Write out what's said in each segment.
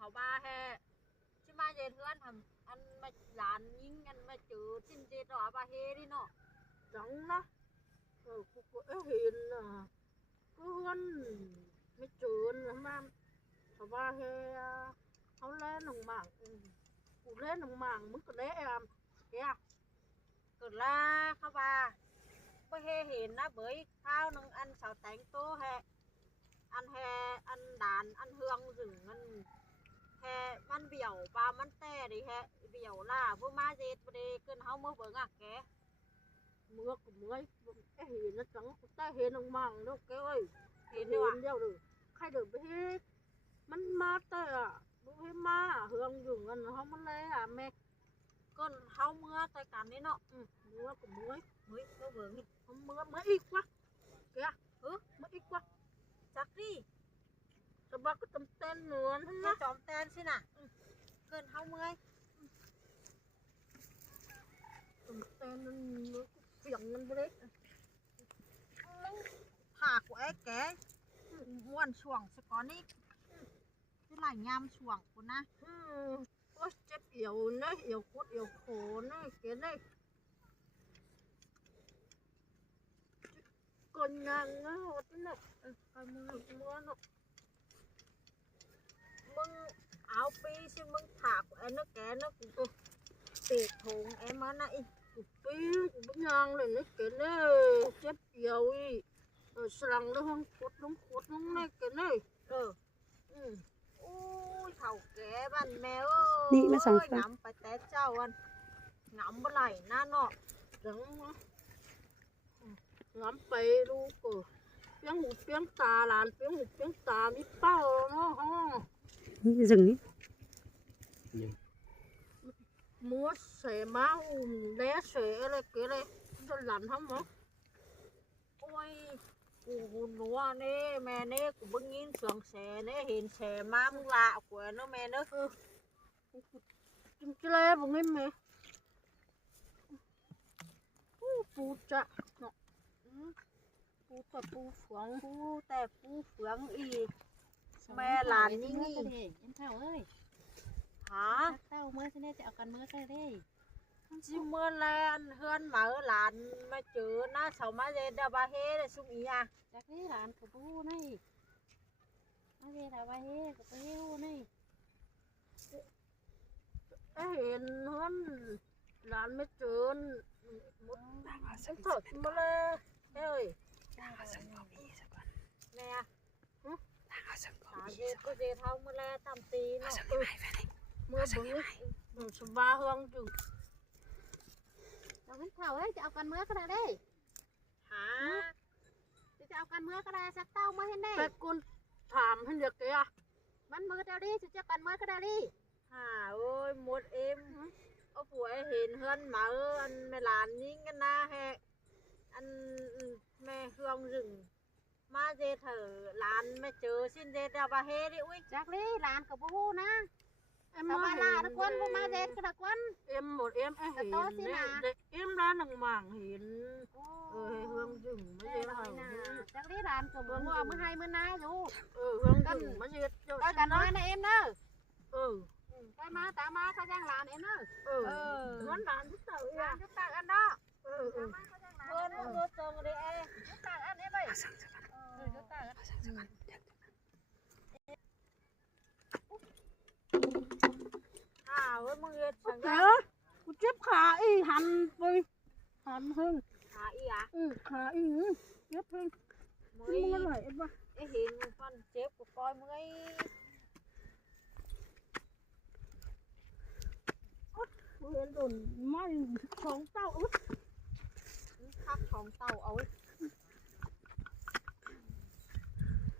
เขาba he chứ mai về thứ ăn mà làn nhưng ăn mà chữ xin gì đó ba he đi nọ Chẳng đó hiền cứ ăn mấy chuyện mà họ ba heเขาเล่นหนังหมากกูเล่นหนังหมากมึงก็เล่นkìa cực laเขาba ba he hiền na bởi thao nâng ăn xào tánh tô he ăn đàn ăn hương rừng ăn he ăn biểu và ăn te đi he biểu là vô ma dệt đi cơn hao mơ bờ ngạc kẻ mưa cũng mới hiền nó chẳng ta hiền hนังหมากđâu cái ơi hiền hiền đâu à đâu được khai được vớiมันมาแต่ดูให้มาเฮืองอยู่เงินเขามาเลยแม่ cơn hao mưa tay cắn đấy nọ เมื่อก็เมื่อย mới mơ bờ nghịch เมื่ออีกวะแกเมื่ออีกวะ chắc đi แต่บ้าก็จำเต้นเนื้อทั้ง nó นั้น chóm ten xin à cơn hao mưa จำเต้นนั่นเสียงมันไปเลย thả của ấy ké muôn chuồng sẽ có ní cái là nham chuồng của na โอ้เจ็บเอวนะเอวโคตรเอวโขนนะเก๋เลยก่อนยังนะโอ้ที่น่ะไปมือเนาะ mưng áo pi xin mưng thả của em nó ké nó cũng tệ thùng em mà này ปีกูไม่ยังเลยนี่เก๋เลยเจ็บเอวอีสลังแล้วห้องโคตรน้องนี่เก๋เลย ui thầu ké bạn mèo Nị mà sòng ơi phơi. ngắm phải té trâu ăn ngắm bên này na nọ จังงำไปลูกเปียงหูเปียงตาหลานเปียงหูเปียงตามีเป้าเนาะ นี่rừng ấy มัวเสมาแหน่เสอะไรเก๋เลยจะหลานทำมั้ง ôi cụ núa nè mẹ nè cụ bưng nhìn xuống xe nè hiện xe má mưng lạ của nó mẹ nó กินเลยบุ้งให้แม่ปูจะเนาะปูแต่ปูฝัง ปูแต่ปูเฟืองอีก mẹ làn như nghi em thảo ơi hả tao mới thế này sẽ cần mưa thế đây chứ mưa lên hơn mở làn mà chữ nó sao mà dễ đào ba hê là sung ý à chắc thế là ăn của bố này nó về là ba hê của bố này เห็นฮันหลานไม่เจอมุดฉันถอดมาเลยเฮ้ย nè thả dê có dê thâu mưa le tầm tí nó เมื่อบุ้งสบายห้องจุ เราไม่thảo ấyจะเอากันเมื่อก็ได้ดิ hả จะเอากันเมื่อก็ได้สักเต้ามาเห็นได้ แต่คุณถามให้เด็กแก มันมือเดียวดิจะกันเมื่อก็ได้ดิ hả ơi một em ở buổi hiện hơn mà ăn mẹ làm những cái na hè ăn mẹ hương rừng mà dê thở làm mẹ chờ xin dê đào bà hê đi ui จากดิหลานกับบูนะ เอ็ม แต่ มา ว่าหลานทุกคนพวกมาเด็ดกันทุกคน เอ็มหมดเอ็มเห็นเอ็มร้านหนังหมางเห็นเฮืองจึงไม่ ได้ ใช่ หน่ เหร อย อ นะจากดิหลานกับบูว่ามือให้มือนาอยู่ เฮืองจึงไม่ใช่เจ้า ได้กันน้อยนะเอ็มเนอะ เออ ไปมาตามมาเขาจ้างหลานเอ็มเนอะ ร้านร้านที่เต่า หลานจะตักอันเนาะ hơn nó trông đi em ตักอันเอ็มไปจะตัก hả với mọi người เจ้ากูเจ็บขาอีหันไปหันหึ่ง hả ý à ขาอีเจ็บหึ่ง mới มึงอะไรเอ็มวะ cái hiện con chép của coi mới เห็นโดนไม้ของเต่า khắc phòng tàu ôi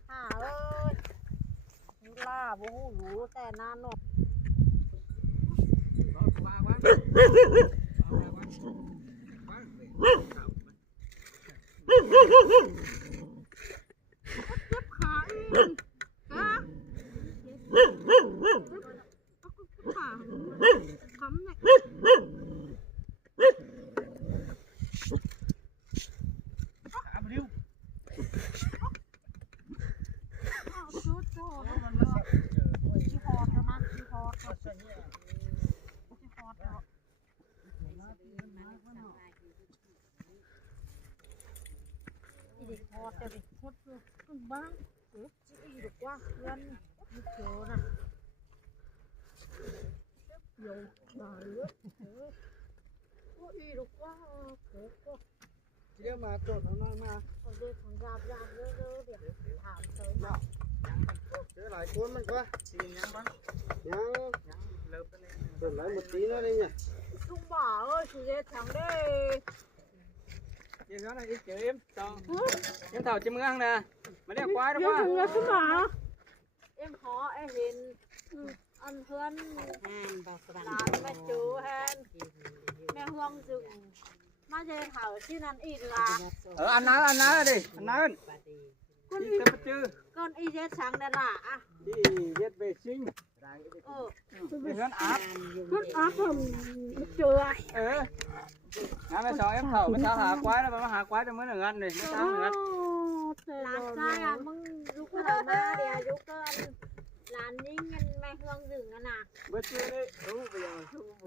hả ơi là bố rủ tè na nọ จ็บขาอีฮะขาคำเนี่ยชุดโจ้ chỉ hò thôi mà ฮอดเนาะสิฮอดเนาะอีเด็กฮอดแต่เด็กฮอดคือบ้างสิอีเด็กว่าเพื่อนมีเจอน่ะ有哪个？我一路qua có เดี๋ยวมาจดเอาหน่อยมา เอาเด็กของยาบเด้อเดี๋ยวถามเฉยมา เจอหลายคนมันก็ทียังบ้างยังเลิกไปเลยเปิดหลายหมดทีแล้วนี่เนี่ย trung bảo ơi chị dê thằng đây ยังงั้นอีกเจอเอ็มต่อยังเท่าจะเมืองนะมาเรียกควายหรือเป Yêu ล่า thằng là cái mà em khó em hiện ăn hơn đàn mẹ chú hen mẹ hương rừng mà dê thảo chứ ăn ít là อันนั้นดิอันนั้นอีกแต่จื้อ con y dê sáng đây là à ที่เย็ดเบสซิ่ง ừ เดือนอาบ rất áp hầm chưa งานไปสองเอ็มเท่าไม่เท่าหาควายแล้วมาหาควายจะมื้อหนึ่งอันเลยไม่เท่าหนึ่งอัน làm sai à mưng giúp cái đầu ma để giúp con làm những anh mẹ hương rừng anh à เบสซิ่งนี่รู้ไปยัง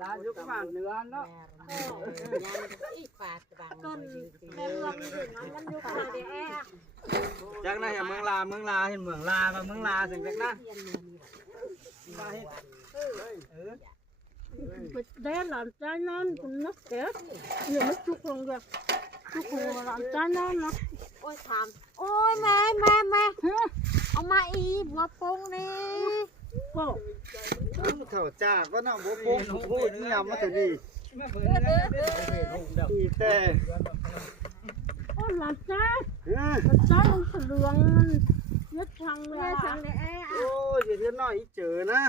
ร้านยุคบ้านหนึ่งอันเนาะ con mẹ hương rừng anhมันgiúp là để e จากนั้นอย่าเมืองลาเห็นเมืองลามาเมืองลาถึงจากนั้นลาเห็นđể làm trái non cũng nó kẻ nhiều nó chúc không được chúc không làm trái non nó ôi thảm ôi mẹ ông mà y bùa phong đi cô เท่าจ่าก็น่าบ่โป่งพูดนี่ยำมาแต่ดีอีแต่ ô làm trái เฮ้ย làm trái không phải đường nhất thằng nghe là thằng để e à โอ้ยเดี๋ยวน้อยอีเจอนะ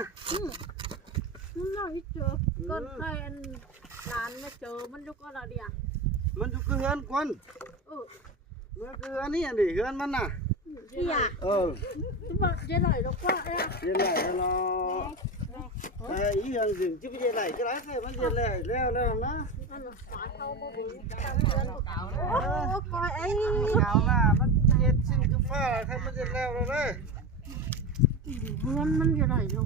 nó ít chưa con khai anh làm nó chờ mình giúp con là đi à มันอยู่คือเฮือนคนเมื่อคืออันนี้อันนี้เฮือนมันน่ะ đi à nhưng mà cái này nó quá e เดี๋ยวไหลแล้วเนาะอีเฮือนถึงจะไปไหลก็ได้มันจะไหลแล้วนะ phải không có bị ô coi ấy เอาล่ะมันเย็ดชิ้นคือฟ้าถ้ามันจะแล้วเลย vươnมันcái này nó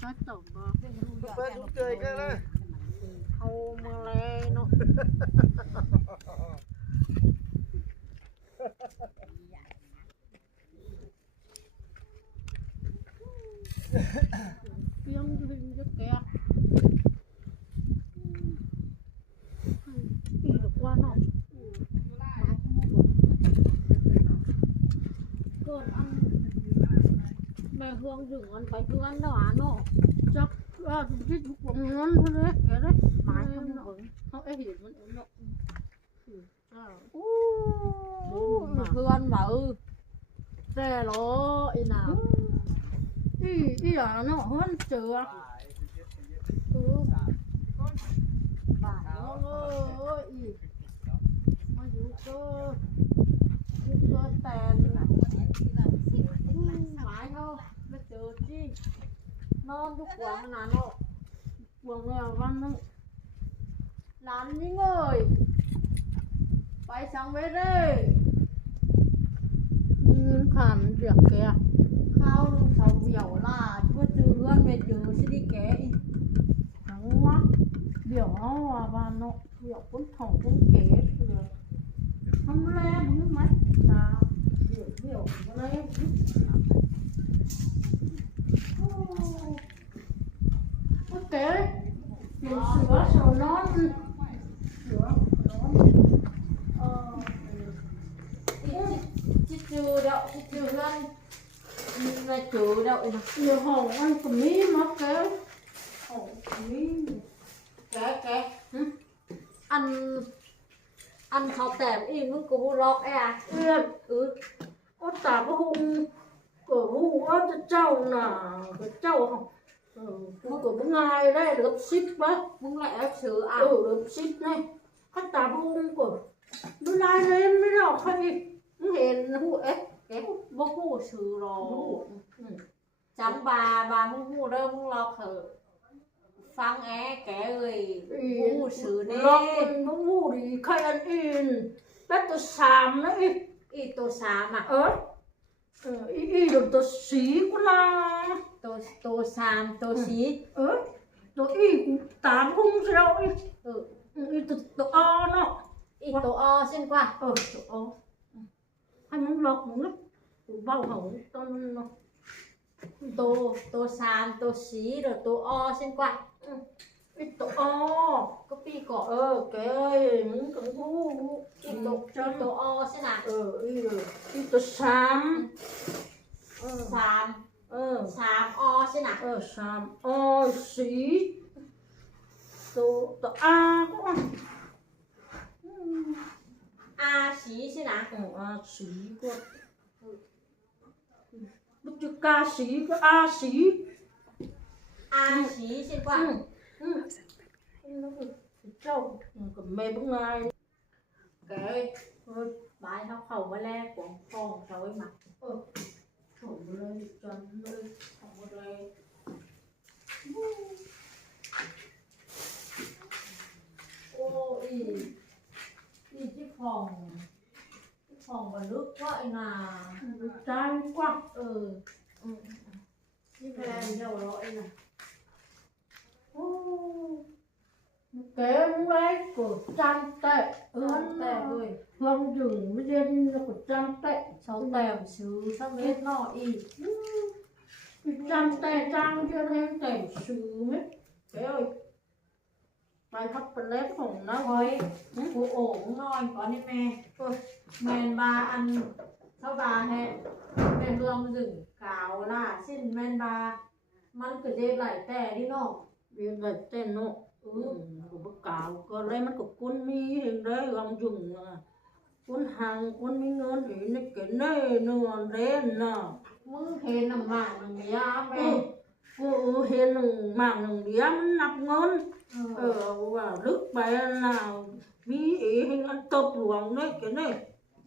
trái tổng mà เปิดลูกเตยกันเลย hầu mà lè nó tiếng hình rất kẹt đi được qua nó con ăn mẹ hương rừng ăn phải cứ ăn đó à nó chắc là cái chụp bằng ngon thôi đấy cái đấy mãi không nó họ ấy hiểu vẫn ổn động hương mà xe nó ý nào ý là nó hơn chưa bà ơi mà dù cơ tèn phải không nó chờ chi non lúc quảng là nó quần là văn nó làm những người phải sang về đây nhưng khảm việc kìa khao sầu biểu là chưa trừ hơn về trừ sẽ đi kể thắng mắt biểu nó và nó biểu cũng thòng cũng kế rồi không le đúng mấy là biểu lấy ok mình sửa sầu non sửa non chị trừ đậu chị trừ hơn về trừ đậu này nhiều hồng ăn cầm mí mất kéo hồng mí kể ăn thọ tèm im nó cũng lọt à có tả có hung cửa hung quá cho cháu nà cái cháu không có cửa bên ngay đây được ship quá muốn lại ép sữa à được ship này có tả có hung cửa bên ngay lên mới đọc hay hiện hụ ấy cái bố hụ sữa rồi chẳng bà muốn hụ đâu muốn lọt thử phăng é kẻ người hụ sữa đi lọt nó hù thì khai ăn in bét tôi xàm đấy ít tô xá mà được tôi xí quá la tô สามตัวสี ตัวอีตามพุ่งเราอี ừ ตัวอเนาะ อีตัวอเส้นกว่า ตัวอให้มันหลอกมึงนะตัวเบาเหาตอนนั้นเนาะ ตัวสามตัวสีหรือตัวอเส้นกว่า อีตัวอ ก็ปีเกาะ แกมึงกับกู อีตัวอเส้นอ่ะ อีตัวสาม สามสามอเส้นอ่ะ สามสีตัวอาก็ อาสีเส้นอ่ะ สีก็ลูกจะกาสีก็อาสี อาสีเส้นกว่า เจ้ากับแม่บ้างไง แกบายเขาเข้ามาแลกของฟองเขาไว้หมัก ถมเลยจันเลยถมเลย โอ้อีที่ฟองมันลึกว่าไอ้นา ใจกว้าง ที่แพงเดียวร้อยน่ะ แกมึงเลยก็จันเตะ แต่เว้ย ลองดึงไม่เย็นแล้วก็จันเตะ เขาแต่ซื้อสักเม็ดนออีก จันเตะจังเยอะแทงแต่ซื้อไหมแกเอ้ยไปทับเป็นเล็บของน้า คอยกูโอ่งนอนก่อนนี่แม่แมนบาอันเท่าบาแฮแม่เรื่องถึงกาวล่าสิ้นแมนบามันก็ได้ไหลแต่ที่นอก เรียนแบบเต้นเนาะกูประกาศก็เลยมันก็คุ้นมีเห็นได้ลองยุ่งคุ้นห่างคุ้นมีเงินอีกนี่เก๋เน่เนื้อเล่นน่ะ มึงเห็นน้ำหมากน้ำยาแม่ กูเห็นหนึ่งหมากหนึ่งเดียวมันนับเงินว่าลึกไปnàoมีอีให้เงินตบหลวงเนี่ยเก๋เนี่ย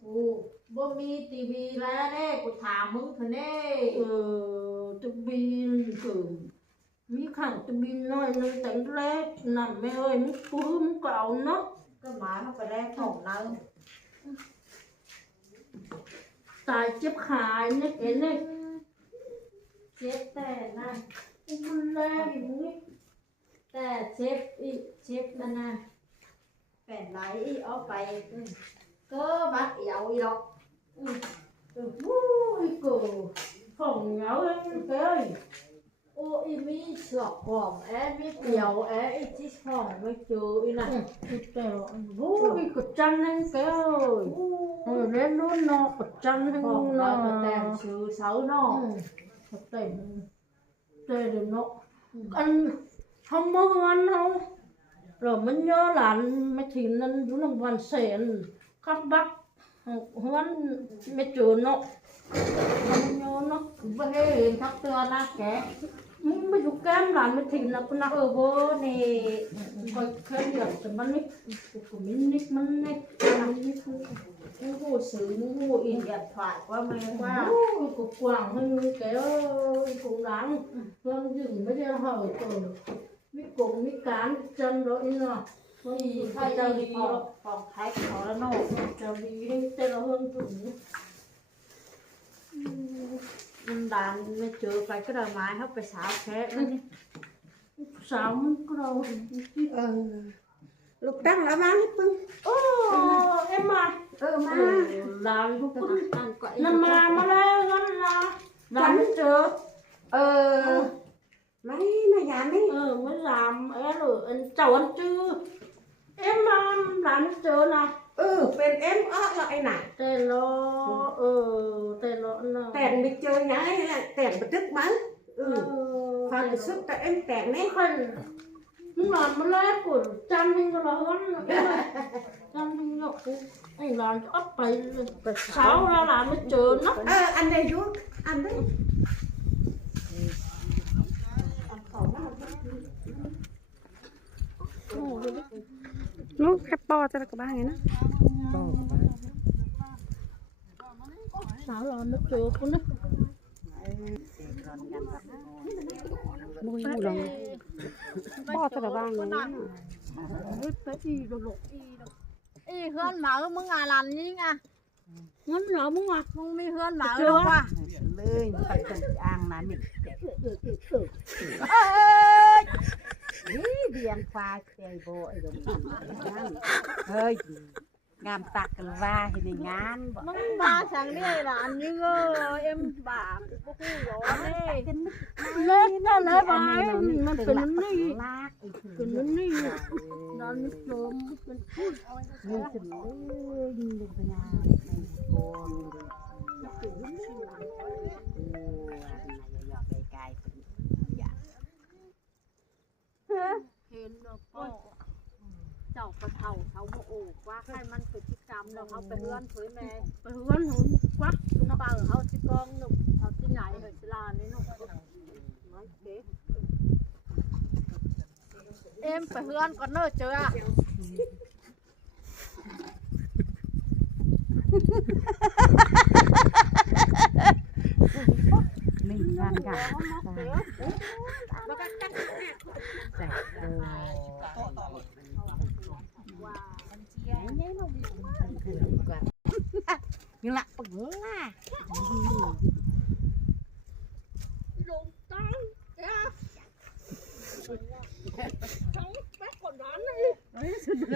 กูบ่มีทีวีแล้วเด้กูถามมึงเถอะเน่ จะบินคือมีขังจะบินน้อยนึงแต่งเล็กนำไม่เอ้ยมึงฟื้นเก่าเนาะ ก็หมาเข้าไปได้ของนั้น ตายเจ็บขาเนี่ยเก๋เนี่ย เจ็บแต่นั่น มันแรงอย่างนี้ แต่เจ็บอีเจ็บนั่นน่ะแผ่นไหลเอาไปก็บัดเอียวอีดอก วู้ยกูphòng nhớ lên cái โอ้อีมีเสือกหอมมีเปียวอีที่ห้องไม่เจออีน่ะ วู้ยกูจันlên cái ơi đến luôn nóกูจัน ห้อง lên เราก็ nó แต่งชื่อเสาเนาะ tệ tệ được nó anh không mơ anh không rồi mình nhớ là mấy thì nên chú làm hoàn sển các bác hắn mấy trường nó không nhớ nó บ่ให้เห็นทักเตือนนะแก mình mới chụp kem là mấy thì là con nào โบนี่ coi cái điểm cho mình nít của mình nít mình nít mình nít มึงพูดสื่อมึงพูดอีกอย่าถ่ายว่าแม่ว่า của quảng hơn cái cũng đáng vâng dừng bây giờ hỏi rồi mấy cùng mấy cán chân đó in nào อีใครจะมีของขายของแล้วเนาะ จะมีให้เต้นhơn cũng มันดานไม่เจอไปก็ได้ไม้เขาไปสาวแค่นั่นนี่ sao mình có đâu Lục đăng là mang hết bưng. ô em mà Mà làm cũng อันก็ nằm mà đây con là làm hết chưa mấy nó giảm ấy. mới làm em rồi anh chào anh chưa em làm hết chưa nè Bên em ở lại nè. tên nó tên nó Tèn bị chơi nhái là tèn bị tức bắn. Phần sức tại em tèn đấy. khăn nhưng mà nó lấy của trăm hình là hơn trăm hình nhọ anh làm cho ấp phải sáu ra làm hết chưa nó Anh đây chú. Anh đấy. Nó khép bo cho các bạn nó. sáu là nó chưa của nó Môi mù lòng. Bo cho các bạn nó. biết tới y rồi lục y đâu อีเฮือนหมามึงอ่ะลันนี่ไง งั้นเหรอมึงอ่ะ มึงมีเฮือนหมาแล้วว่ะ เลยปัดกันอ่างนั้นนี่เดียงฟ้าใจโบไอ้ดมเฮ้ยงามตักกันว่าเห็นงานบ่ มึงมาสั่งนี่ล่ะอันนี้ก็เอ็มบาปบ่ฮู้หรอนี่ เล็กนั่นแหละบายมันเป็นนี่ ลาก เป็นนี่นอนไม่เติมเป็นพูด ยืนถึงเลยยืนเป็นงานในโกนไกลๆอยาก เห็นเนาะก็เจ้ากระเฒ่าเขาบ่โอกว่าใครมันพฤติกรรมแล้วเขาไปเฮือนเผยแม่ ไปเฮือนของกวัก คุณเป่าเขาสิกองนุกเขาสิไหนเฮสิลานี่นุกน้อยเด้เอ็มไปเฮือนก่อนเด้อเจ้า นี่งานกัน แล้วก็จัก แต่nhưng lại bẩn à lùng tay ra sống bắt còn đoán đi